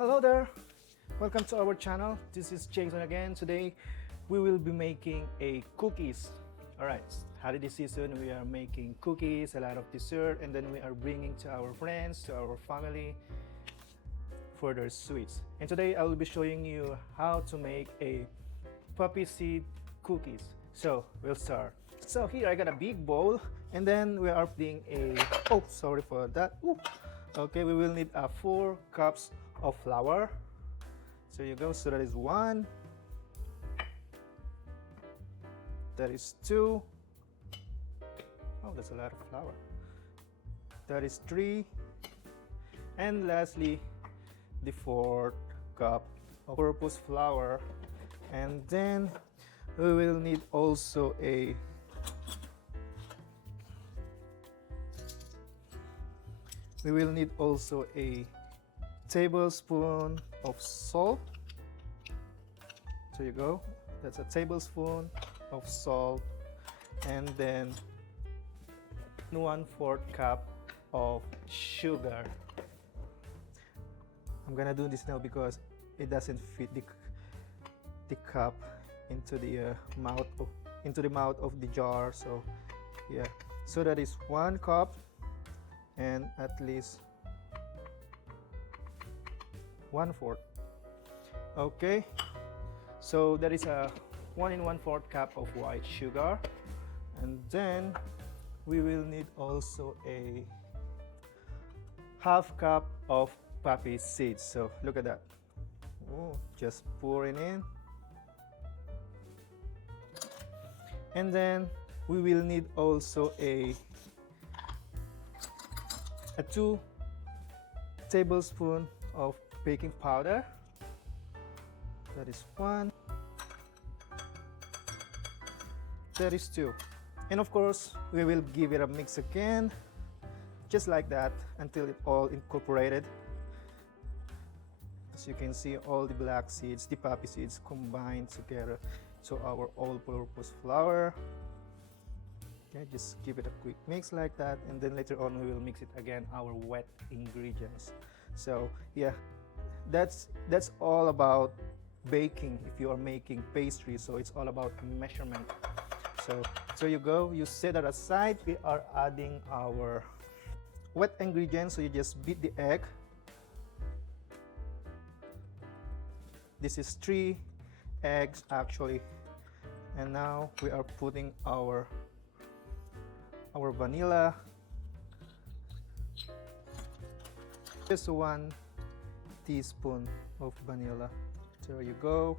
Hello there! Welcome to our channel. This is Jason again. Today we will be making a cookies. Alright, holiday season, we are making cookies, a lot of dessert, and then we are bringing to our friends, to our family for their sweets. And today I will be showing you how to make a poppy seed cookies. So we'll start. So here I got a big bowl, and then we are putting sorry for that. Okay, we will need 4 cups of flour. So you go. So that is 1, that is 2, oh, that's a lot of flour, that is 3, and lastly the 4th cup of purpose flour. And then we will need also a tablespoon of salt. So you go, that's a tablespoon of salt. And then 1/4 cup of sugar. I'm gonna do this now because it doesn't fit the cup into the mouth of the jar. So yeah, so that is 1 cup and at least 1/4. Okay, so that is a 1 1/4 cup of white sugar. And then we will need also a 1/2 cup of poppy seeds. So look at that. Just pouring in. And then we will need also a 2 tablespoons of baking powder. That is 1, that is 2. And of course we will give it a mix again, just like that, until it all incorporated. As you can see, all the black seeds, the poppy seeds, combined together to our all-purpose flour. Okay, just give it a quick mix like that, and then later on we will mix it again, our wet ingredients. So yeah, that's all about baking. If you are making pastry, so it's all about measurement. So you go, you set that aside. We are adding our wet ingredients. So you just beat the egg. This is 3 eggs actually. And now we are putting our vanilla. Just 1 teaspoon of vanilla. There you go.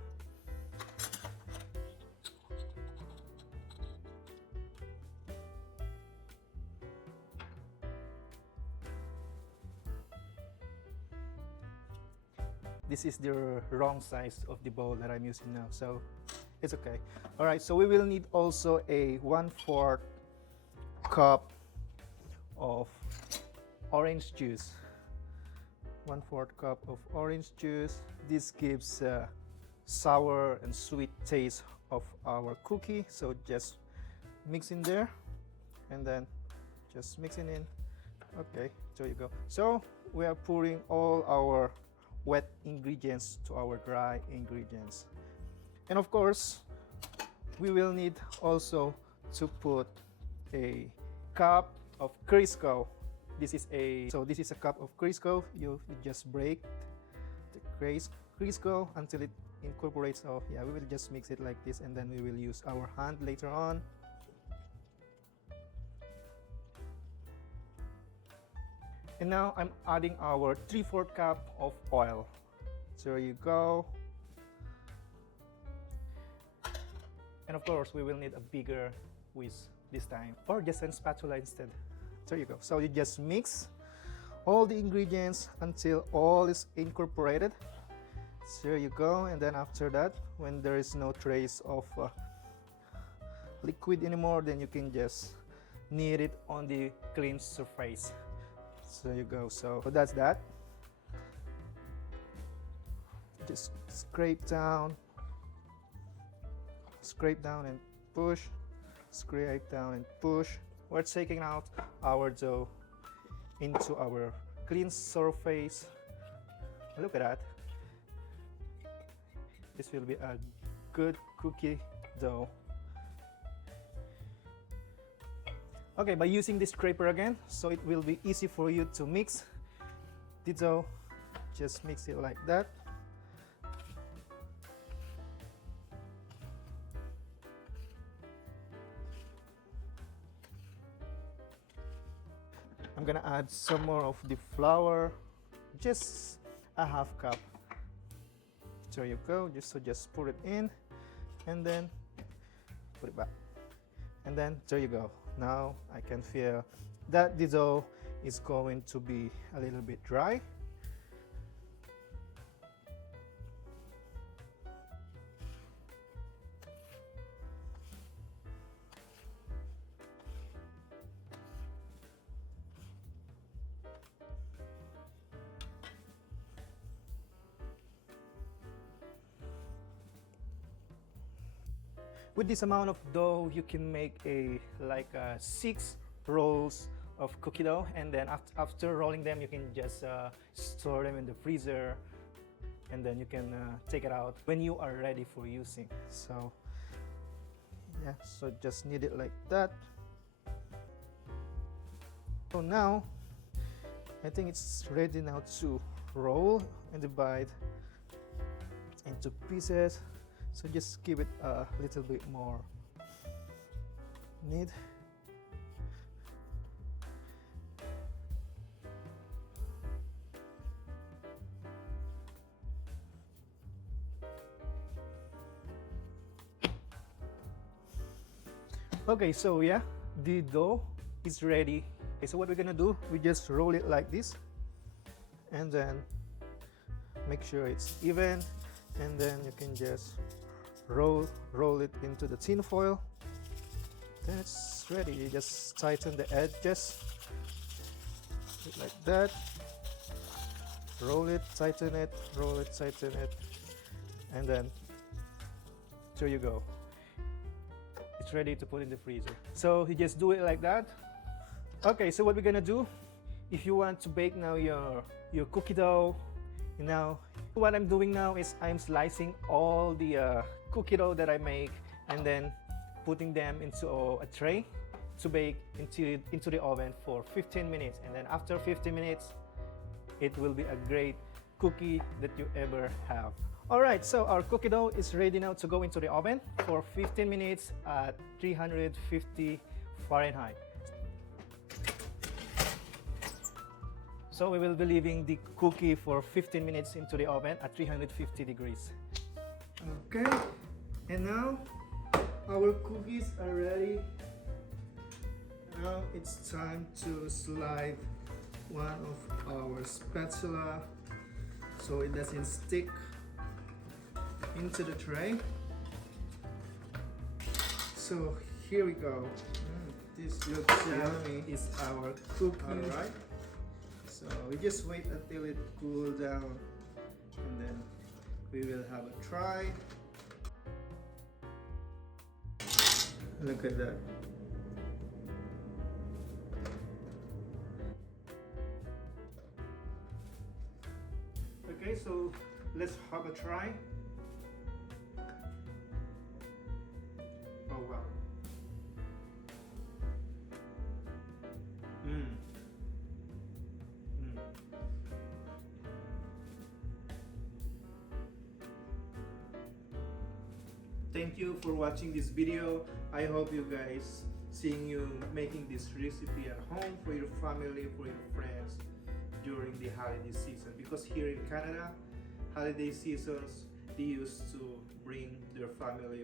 This is the wrong size of the bowl that I'm using now, so it's okay. All right, so we will need also a 1/4 cup of orange juice. 1/4 cup of orange juice. This gives a sour and sweet taste of our cookie. So just mix in there, and then just mixing in. Okay, there you go. So we are pouring all our wet ingredients to our dry ingredients. And of course we will need also to put a cup of Crisco. This is a cup of Crisco. You just break the Crisco until it incorporates. Oh yeah, we will just mix it like this, and then we will use our hand later on. And now I'm adding our 3/4 cup of oil. So there you go. And of course we will need a bigger whisk this time, or just a spatula instead. There you go. So you just mix all the ingredients until all is incorporated. So there you go. And then after that, when there is no trace of liquid anymore, then you can just knead it on the clean surface. So there you go. So that's that. Just scrape down and push, scrape down and push. We're taking out our dough into our clean surface. Look at that. This will be a good cookie dough. Okay, by using this scraper again, so it will be easy for you to mix the dough. Just mix it like that. I'm gonna add some more of the flour, just a half cup. There you go. Just put it in and then put it back. And then there you go. Now I can feel that the dough is going to be a little bit dry. With this amount of dough, you can make like 6 rolls of cookie dough, and then after rolling them, you can just store them in the freezer, and then you can take it out when you are ready for using. So yeah, so just knead it like that. So now I think it's ready now to roll and divide into pieces. So just give it a little bit more knead. Okay, so yeah, the dough is ready. Okay, so what we're gonna do, we just roll it like this, and then make sure it's even, and then you can just roll it into the tin foil. Then it's ready. You just tighten the edges like that. Roll it, tighten it, roll it, tighten it, and then there you go. It's ready to put in the freezer. So you just do it like that. Okay, so what we're gonna do, if you want to bake now your cookie dough, now what I'm doing now is I'm slicing all the cookie dough that I make and then putting them into a tray to bake into the oven for 15 minutes, and then after 15 minutes it will be a great cookie that you ever have. Alright, so our cookie dough is ready now to go into the oven for 15 minutes at 350 Fahrenheit. So we will be leaving the cookie for 15 minutes into the oven at 350 degrees. Okay, and now our cookies are ready. Now it's time to slide one of our spatula so it doesn't stick into the tray. So here we go. This looks yummy. Is our cookie. Alright. So we just wait until it cools down, and then we will have a try. Look at that. Okay, so let's have a try. Oh wow. Thank you for watching this video. I hope you guys seeing you making this recipe at home for your family, for your friends during the holiday season, because here in Canada, holiday seasons, they used to bring their family